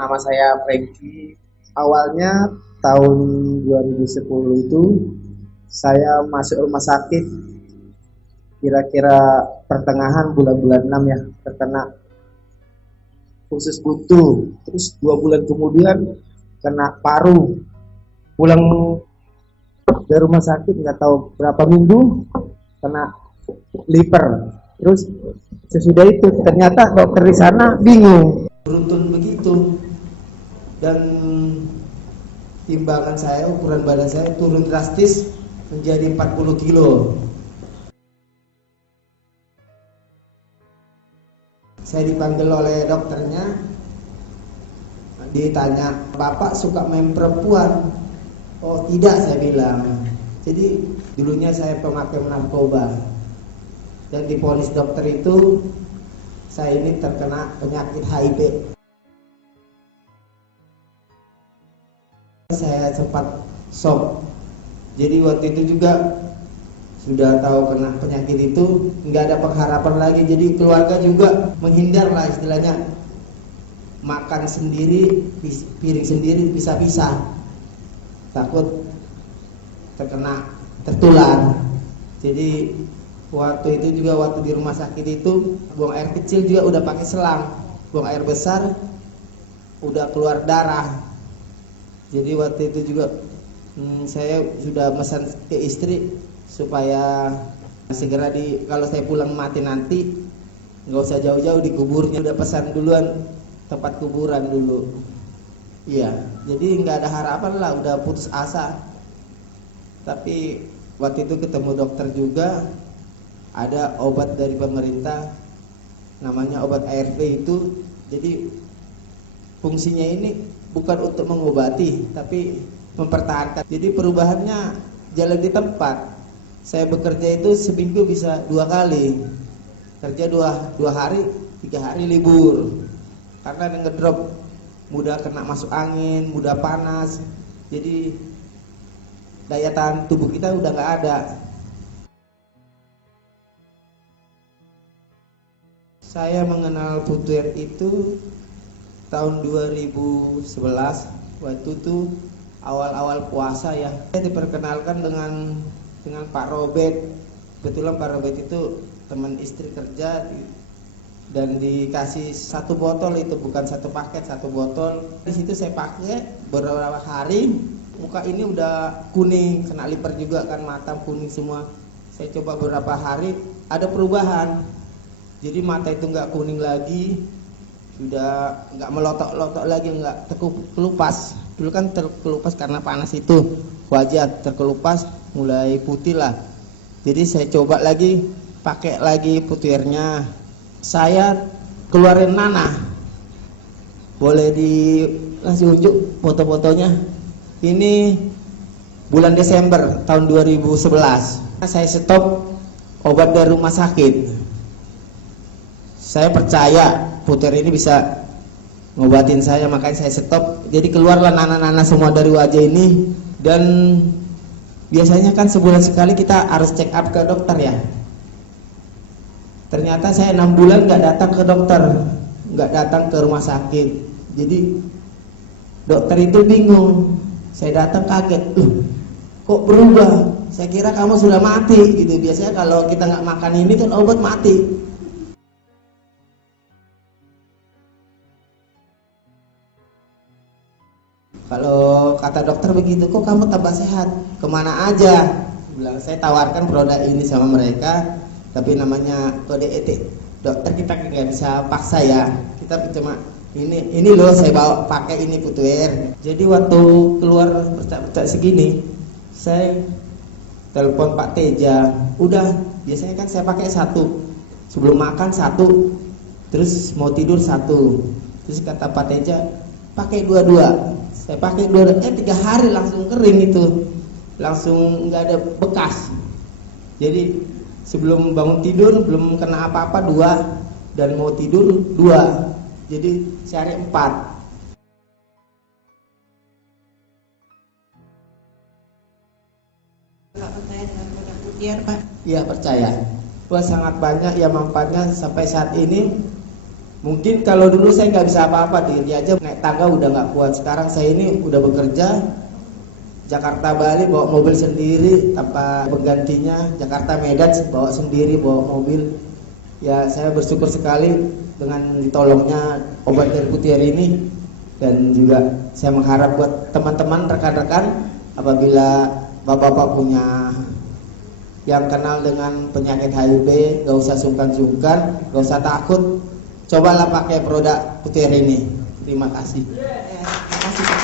Nama saya Franky. Awalnya tahun 2010 itu saya masuk rumah sakit kira-kira pertengahan bulan-bulan 6 ya, terkena usus buntu. Terus 2 bulan kemudian kena paru. Pulang dari rumah sakit nggak tahu berapa minggu kena liver. Terus sesudah itu ternyata dokter di sana bingung. Beruntun begitu, dan timbangan saya, ukuran badan saya turun drastis menjadi 40 kilo. Saya dipanggil oleh dokternya, ditanya, "Bapak suka main perempuan?" "Oh tidak," saya bilang. Jadi dulunya saya pemakai narkoba, dan divonis dokter itu saya ini terkena penyakit HIV. Saya sempat shock. Jadi waktu itu juga sudah tahu kena penyakit itu, nggak ada pengharapan lagi. Jadi keluarga juga menghindar lah istilahnya, makan sendiri, piring sendiri, pisah-pisah, takut tertular. Jadi waktu itu juga, waktu di rumah sakit itu, buang air kecil juga udah pakai selang, buang air besar udah keluar darah. Jadi waktu itu juga saya sudah pesan ke istri supaya segera kalau saya pulang mati nanti nggak usah jauh-jauh di kuburnya, udah pesan duluan tempat kuburan dulu. Iya, jadi nggak ada harapan lah, udah putus asa. Tapi waktu itu ketemu dokter juga, ada obat dari pemerintah namanya obat ARV itu. Jadi fungsinya ini bukan untuk mengobati tapi mempertahankan. Jadi perubahannya jalan di tempat. Saya bekerja itu seminggu bisa 2 kali kerja, dua hari, 3 hari libur, karena ada ngedrop, mudah kena masuk angin, mudah panas. Jadi daya tahan tubuh kita udah nggak ada. Saya mengenal Putuer itu tahun 2011, waktu itu awal-awal puasa ya. Saya diperkenalkan dengan Pak Robert. Kebetulan Pak Robert itu teman istri kerja, dan dikasih 1 botol, itu bukan 1 paket, 1 botol. Di situ saya pakai beberapa hari, muka ini udah kuning, kena liver juga kan, mata kuning semua. Saya coba beberapa hari, ada perubahan. Jadi mata itu nggak kuning lagi, sudah nggak melotok-lotok lagi, nggak terkelupas. Dulu kan terkelupas karena panas itu, wajah terkelupas, mulai putih lah. Jadi saya coba lagi, pakai lagi Putuernya. Saya keluarin nanah, boleh dikasih unjuk foto-fotonya. Ini bulan Desember tahun 2011. Saya stop obat dari rumah sakit. Saya percaya Putuer ini bisa ngobatin saya, makanya saya stop. Jadi keluarlah nanah-nanah semua dari wajah ini. Dan biasanya kan sebulan sekali kita harus check up ke dokter ya. Ternyata saya 6 bulan nggak datang ke dokter, nggak datang ke rumah sakit. Jadi dokter itu bingung. Saya datang kaget, kok berubah? Saya kira kamu sudah mati gitu. Biasanya kalau kita nggak makan ini kan obat mati. Kalau kata dokter begitu, kok kamu tambah sehat, kemana aja? Bilang, saya tawarkan produk ini sama mereka, tapi namanya kode etik dokter, kita nggak bisa paksa ya. Kita cuma ini loh, saya bawa pakai ini Putuer. Jadi waktu keluar bercak-bercak segini, saya telepon Pak Teja. Udah, biasanya kan saya pakai 1 sebelum makan, 1 terus mau tidur 1. Terus kata Pak Teja, pakai 2-2. Saya pakai 2, 3 hari langsung kering itu, langsung nggak ada bekas. Jadi sebelum bangun tidur belum kena apa-apa 2, dan mau tidur 2, jadi sehari 4. Nggak percaya dengan produk Putuer, Pak? Iya percaya. Wah, sangat banyak ya manfaatnya sampai saat ini. Mungkin kalau dulu saya nggak bisa apa-apa, diri aja naik tangga udah nggak kuat. Sekarang saya ini udah bekerja Jakarta Bali bawa mobil sendiri tanpa penggantinya, Jakarta Medan bawa sendiri bawa mobil. Ya saya bersyukur sekali dengan ditolongnya obat air putih hari ini, dan juga saya mengharap buat teman-teman rekan-rekan apabila bapak-bapak punya yang kenal dengan penyakit HIV, gak usah sungkan-sungkan, gak usah takut, cobalah pakai produk putih ini. Terima kasih. Terima kasih.